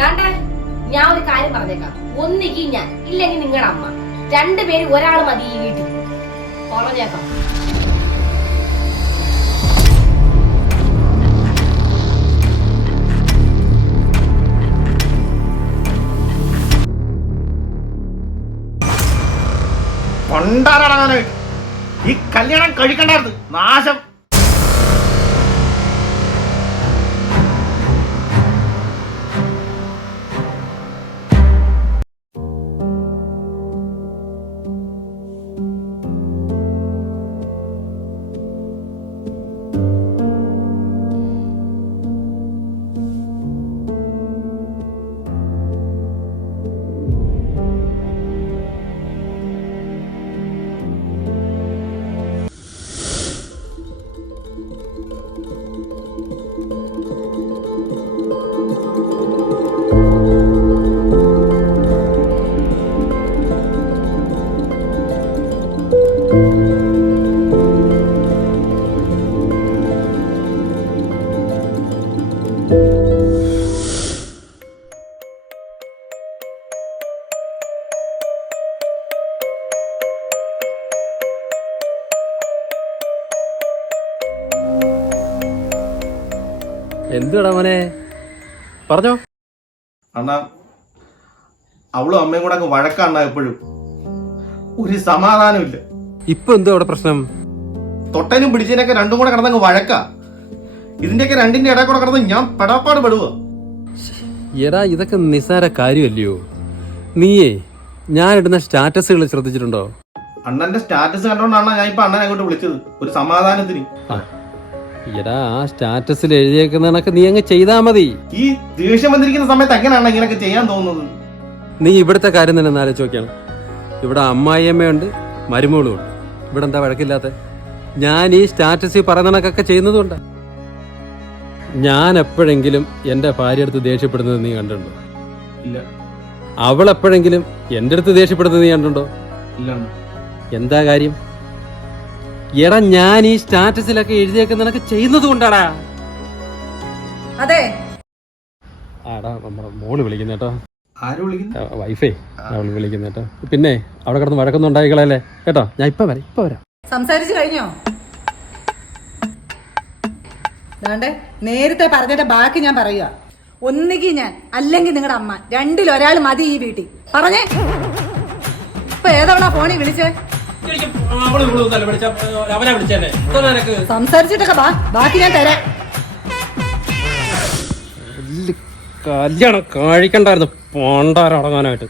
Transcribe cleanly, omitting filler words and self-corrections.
ഞാൻ ഒരു കാര്യം പറഞ്ഞേക്കാം. ഒന്നിക്ക് ഞാൻ, ഇല്ലെങ്കിൽ നിങ്ങളുടെ അമ്മ. രണ്ടുപേര് ഒരാൾ മതി ഈ വീട്ടിൽ. പറഞ്ഞേക്കാം. കൊണ്ടാറാനായിട്ട് ഈ കല്യാണം കഴിക്കണ്ടായിരുന്നു. നാശം. എന്തുടാ മോനെ പറഞ്ഞോ. അണ്ണാ, അവളും അമ്മയും കൂടെ അങ്ങ് വഴക്കാണ്ണ. എപ്പോഴും ഒരു സമാധാനമില്ല. ഇപ്പൊ എന്തോ അവിടെ പ്രശ്നം? തൊട്ടനും പിടിച്ചതിനൊക്കെ രണ്ടും കൂടെ കിടന്നങ്ങ് വഴക്കാ. ഇതിന്റെയൊക്കെ രണ്ടിന്റെ ഇടയിൽ കൂടെ കിടന്ന് ഞാൻ പെടാപ്പാട് പെടുക. എടാ, ഇതൊക്കെ നിസ്സാര കാര്യമല്ലയോ? നീയേ ഞാൻ ഇടുന്ന സ്റ്റാറ്റസുകൾ ശ്രദ്ധിച്ചിട്ടുണ്ടോ? അണ്ണന്റെ സ്റ്റാറ്റസ് കണ്ടോണ്ടാണ് ഞാൻ ഇപ്പൊ അണ്ണനെ അങ്ങോട്ട് വിളിച്ചത്, ഒരു സമാധാനത്തിന്. എടാ, ആ സ്റ്റാറ്റസിൽ എഴുതിയേക്കുന്നതൊക്കെ നീ അങ്ങ് ചെയ്താ മതി. ഈ ദേഷ്യം വന്നിരിക്കുന്ന സമയത്ത് എങ്ങനെയാണ് ഇങ്ങനെയൊക്കെ ചെയ്യാൻ തോന്നുന്നത്? നീ ഇവിടുത്തെ കാര്യം തന്നെ ഒന്ന് ആലോചിച്ച് നോക്കിയാണ്. ഇവിടെ അമ്മായിയമ്മയുണ്ട്, മരുമോളും ഉണ്ട്. ഇവിടെ എന്താ വഴക്കില്ലാത്ത? ഞാൻ ഈ സ്റ്റാറ്റസിൽ പറയുന്നതൊക്കെ ചെയ്യുന്നതുകൊണ്ടാ. ഞാൻ എപ്പോഴെങ്കിലും എന്റെ ഭാര്യ അടുത്ത് ദേഷ്യപ്പെടുന്നത് നീ കണ്ടിട്ടുണ്ടോ? ഇല്ല. അവൾ എപ്പോഴെങ്കിലും എന്റെ അടുത്ത് ദേഷ്യപ്പെടുന്നത് നീ കണ്ടിട്ടുണ്ടോ? ഇല്ല. എന്താ കാര്യം? എടാ, ഞാൻ ഈ സ്റ്റാറ്റസിലൊക്കെ എഴുതിയേക്കുന്നതൊക്കെ ചെയ്യുന്നത് കൊണ്ടാടാ. അതെ. ആടാ, നമ്മുടെ മോള് വിളിക്കുന്നേട്ടോ. ആര് വിളിക്കുന്നു? വൈഫേ അവള് വിളിക്കുന്നേട്ടോ. പിന്നെ അവിടെ കിടന്ന് വഴക്കൊന്നും ഉണ്ടായിക്കളല്ലേ കേട്ടോ. ഞാൻ ഇപ്പൊ വരാം. സംസാരിച്ചു കഴിഞ്ഞോ? നേരത്തെ പറഞ്ഞിട്ട് ബാക്കി ഞാൻ പറയുക. ഒന്നുകിൽ ഞാൻ, അല്ലെങ്കിൽ നിങ്ങളുടെ അമ്മ. രണ്ടിലൊരാൾ മതി ഈ വീട്ടിൽ. പറഞ്ഞേ. ഇപ്പൊ ഏതവളാ ഫോണിൽ വിളിച്ചേ? സംസാരിച്ചിട്ടൊക്കെ ബാക്കി ഞാൻ തരാം. കല്യാണം കഴിക്കണ്ടായിരുന്നു പോണ്ടാരടങ്ങാനായിട്ട്.